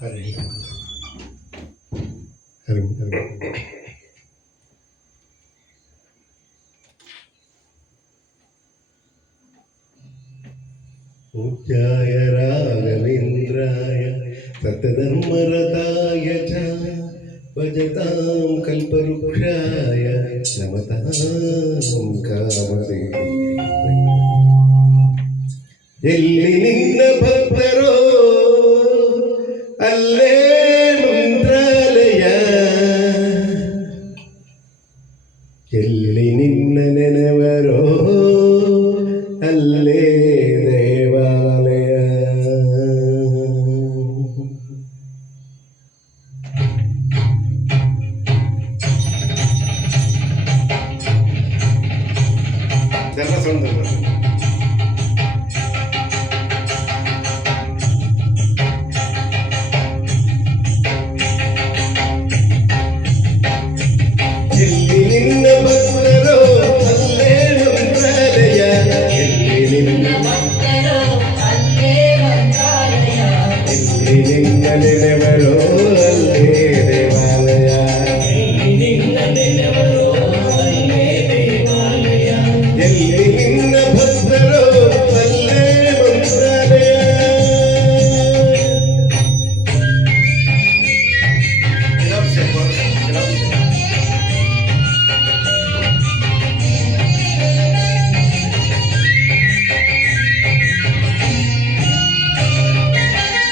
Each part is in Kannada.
ಹರಿ ಹರಿ ಹರಿ. पूज्याय राघवेन्द्राय सतधर्मरताय च भजतां कल्पवृक्षाय नमतां कामधेनवे. ಎಲ್ಲಿ ನಿನ್ನ ಭಕ್ತರೋ ಅಲ್ಲೇ ಮಂತ್ರಾಲಯ, ಎಲ್ಲಿ ನಿನ್ನ ನೆನವರೋ ಅಲ್ಲೇ ದೇವಾಲಯ. ಎಲ್ಲ ಸುಂದರ ನಿನ್ನ ಭಕ್ತರೋ ಅಲ್ಲೇ ಮಂತ್ರಾಲಯ, ಎಲ್ಲಿ ನಿನ್ನ ಭಕ್ತರೋ ಅಲ್ಲೇ ಮಂತ್ರಾಲಯ, ಎಲ್ಲಿ ನಿನ್ನ ನೆನವರೋ ಅಲ್ಲೇ ದೇವಾಲಯ, ಎಲ್ಲಿ ನಿನ್ನ ನೆನವರೋ ಅಲ್ಲೇ ದೇವಾಲಯ, ಎಲ್ಲಿ ನಿನ್ನ ಭಕ್ತರೋ ಅಲ್ಲೇ ಮಂತ್ರಾಲಯ.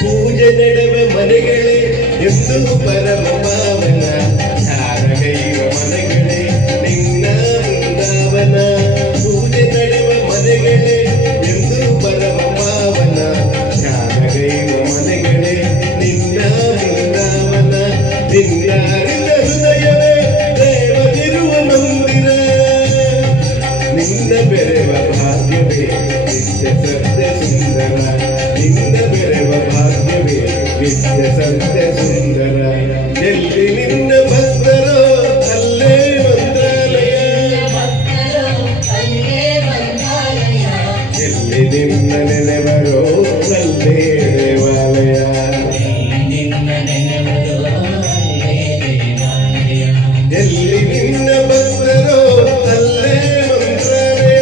ಪೂಜೆ ನಡೆವ ಮನೆಗಳೇ ಎಂದು ಪರಮ ಪಾವನ, ಧಾರಗೈವ ಮನೆಗಳೇ ನಿನ್ನ ಬೃಂದಾವನ. ಪೂಜೆ ನಡೆವ ಮನೆಗಳೇ ಎಂದು ಪರಮ ಪಾವನ, ಧಾರಗೈವ ಮನೆಗಳೇ ನಿನ್ನ ಬೃಂದಾವನ. ನಿನ್ನ ಅರಿತ ಹೃದಯವೇ ದೇವರಿರುವ ಮಂದಿರ, ನಿನ್ನ ಬೆರೆವ ಭಾಗ್ಯವೇ ನಿತ್ಯ ಸತ್ಯ ಸುಂದರ, ನಿನ್ನ ಬೆರೆವ ಭಾಗ್ಯವೇ ನಿತ್ಯ ಸತ್ಯ ಸುಂದರ. ಎಲ್ಲಿ ನಿನ್ನ ಭಕ್ತರೋ ಅಲ್ಲೇ ಮಂತ್ರಾಲಯ, ಎಲ್ಲಿ ನಿನ್ನ ನೆನವರೋ ಅಲ್ಲೇ ದೇವಾಲಯ, ಎಲ್ಲಿ ನಿನ್ನ ಭಕ್ತರೋ ಅಲ್ಲೇ ಮಂತ್ರಾಲಯ.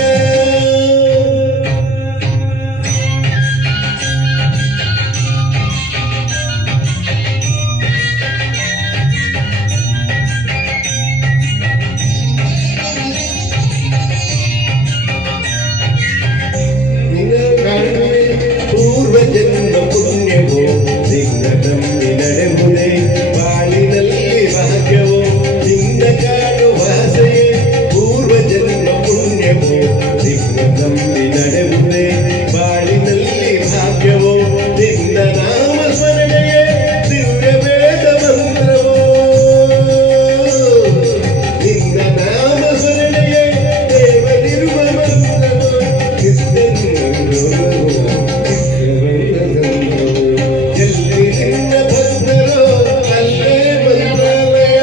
ಪೂರ್ವ ಜನ್ಮ ಪುಣ್ಯವೋ ನಿನ್ನ ನಂಬಿ ನಡೆಯುವುದೇ ಬಾಳಿನಲ್ಲಿ ಭಾಗ್ಯವೋ, ನಿನ್ನ ಕಾಣುವ ಆಸೆಯೇ ಪೂರ್ವ ಜನ್ಮ ಪುಣ್ಯವೋ ನಿನ್ನ ನಂಬಿ ನಡೆಯುವುದೇ ಬಾಳಿನಲ್ಲಿ ಭಾಗ್ಯವೋ. ನಿನ್ನ ನಾಮ ಸ್ಮರಣೆಯೇ ದಿವ್ಯ ವೇದ ಮಂತ್ರವೋ, ನಿನ್ನ ನಾಮ ಸ್ಮರಣೆಯೇ ದೇವರಿರುವ ಮಂತ್ರವೋ. ಎಲ್ಲಿ ನಿನ್ನ ಭಕ್ತರೋ ಅಲ್ಲೇ ಮಂತ್ರಾಲಯ,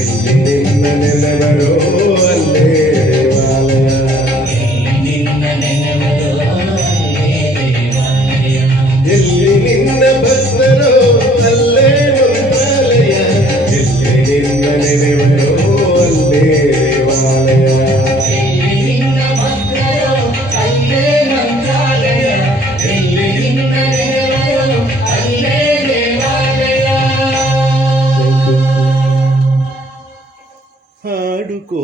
ಎಲ್ಲಿ ನಿನ್ನ ನೆನವರೋ ಅಲ್ಲೇ ದೇವಾಲಯ, ಎಲ್ಲಿ ನಿನ್ನ ಭಕ್ತರೋ ಅಲ್ಲೇ ಮಂತ್ರಾಲಯ, ಎಲ್ಲಿ ನಿನ್ನ ನೆನವರೋ ಅಲ್ಲೇ ದೇವಾಲಯ. ಹಾಡುಕೋ